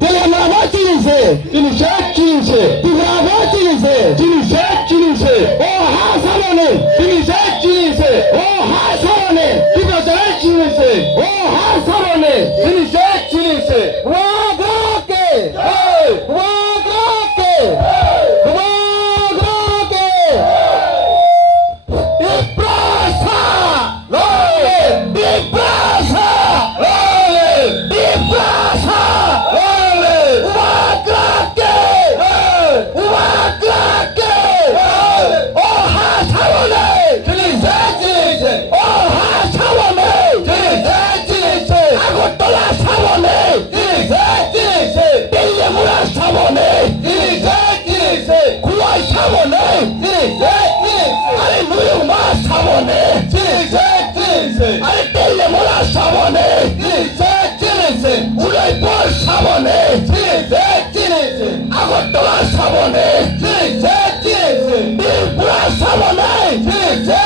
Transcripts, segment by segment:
তেলেঙ্গানা চিনিছে চিনিছে ত্রিপুরা চিনিছে ও হাসানে চিনিছে ও হাসানে ত্রিপুরা চিনিছে ও হাসানে চিনিছে ওয়াগ্রাকে ওয়াগ্রাকে ওয়াগ্রাকে বিপ্রাসা ললে বিপ্রাসা ললে বিপ্রাসা ললে ওয়াগ্রাকে ওয়াগ্রাকে ও হাসানে চিনিছে ও হাসানে চিনিছে আগরতলা সামনে চিনিছে দিল্লিমুড়া সামনে চিনিছে কুয়াই সামনে চিনিছে আরে নুয়ুমা সামনে চিনিছে আরে দিল্লিমুড়া সামনে চিনিছে উদয়পুর সামনে চিনিছে আগরতলা সামনে চিনিছে বীরপুরা সামনে চিনিছে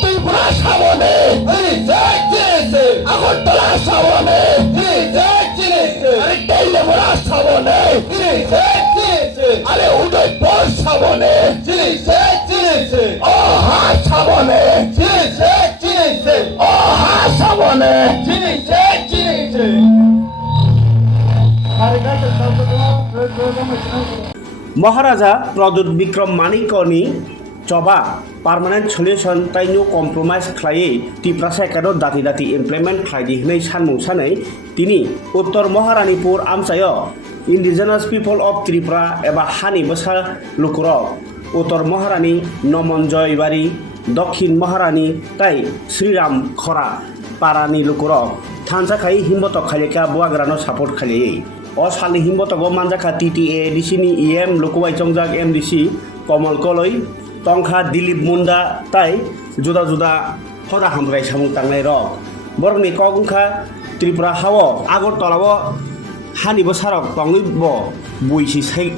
ত্রিপুরা সামনে চিনিছে আগরতলা সামনে চিনিছে আরে দিল্লিমুড়া সামনে চিনিছে আরে উদয়পুর সামনে চিনিছে ও হা সামনে চিনিছে ও হা সামনে চিনিছে महाराजा प्रदुत विक्रम मानिकनि चबा पार्मानेंट सल्यूशन ताइनो कम्प्रोमाइज खालायै त्रिपुरा सरकारो दाति दाति इमप्लिमेंट खालायदि हनै सानमुं सानै तिनि उत्तर महारानीपुर आमसायाव इन्डिजिनास पिपल अफ त्रिपुरा एबा हानि बसा लुकुरक उत्तर महारानी नमनजय बारी दक्षिण महारानी ताई श्रीराम खरा पारानी लुकुरक थानसाखाय हिम्बतक खालिका बुवाग्रानो सापर्ट खालियै o salni himbotogo manjaka TTA DC ni EM Lukuwai Chongjak MDC Komal Koloi Tongkha Dilip Munda tai juda juda hoda hamrai samung tangnai rok borni kogungkha Tripura hawo Agartalawo hani bo sarok tongni bo buisi sai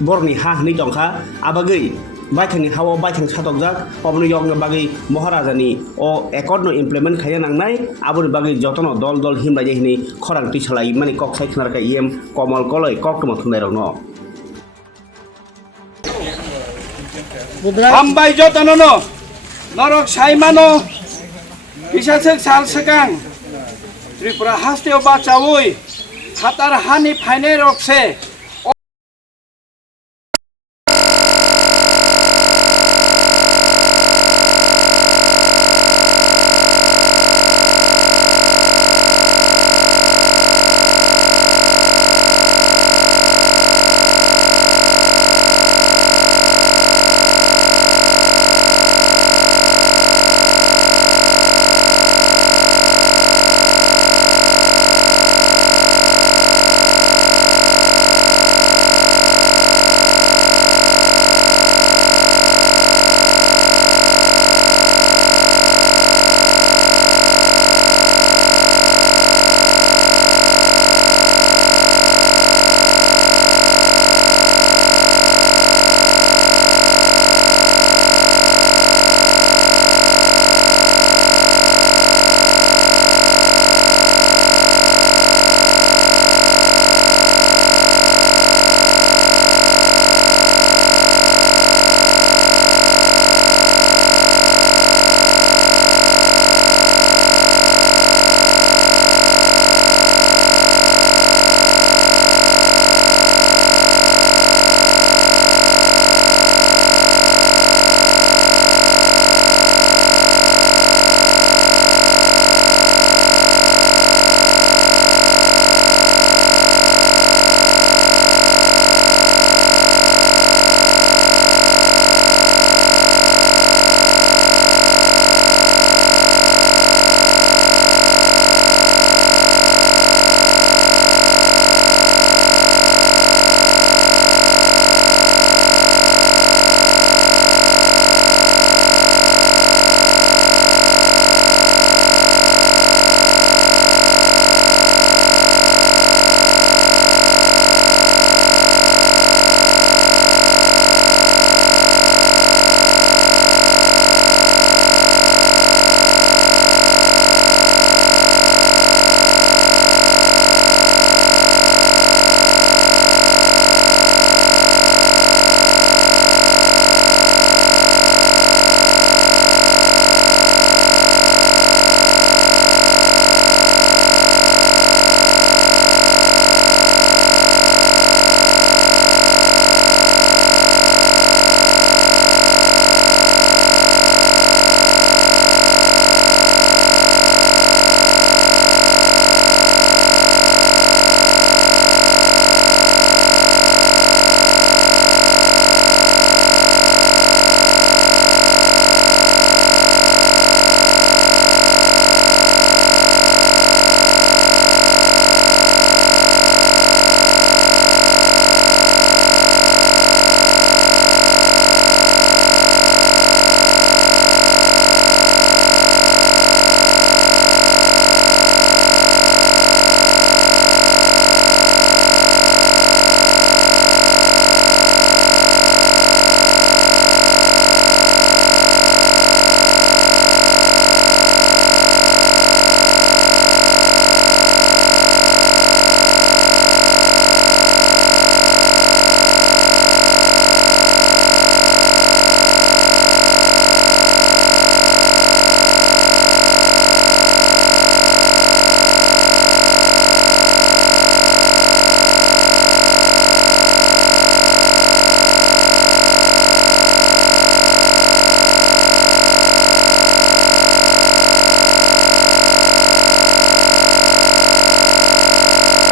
borni ha ni tongkha abagei baithangni hawo baithang satokjak oboni yogni bagei महाराजानि o accord implement khaya nangnai aboni bagei jotono dol dol himrai hini khorang tisalai mani kok sai khnarka EM Komal Koloi kokmo thunai rokno Hambai jotonono norok saimano bisasek sal sekang Tripura hasteo bachawui hatar hani phaine rokse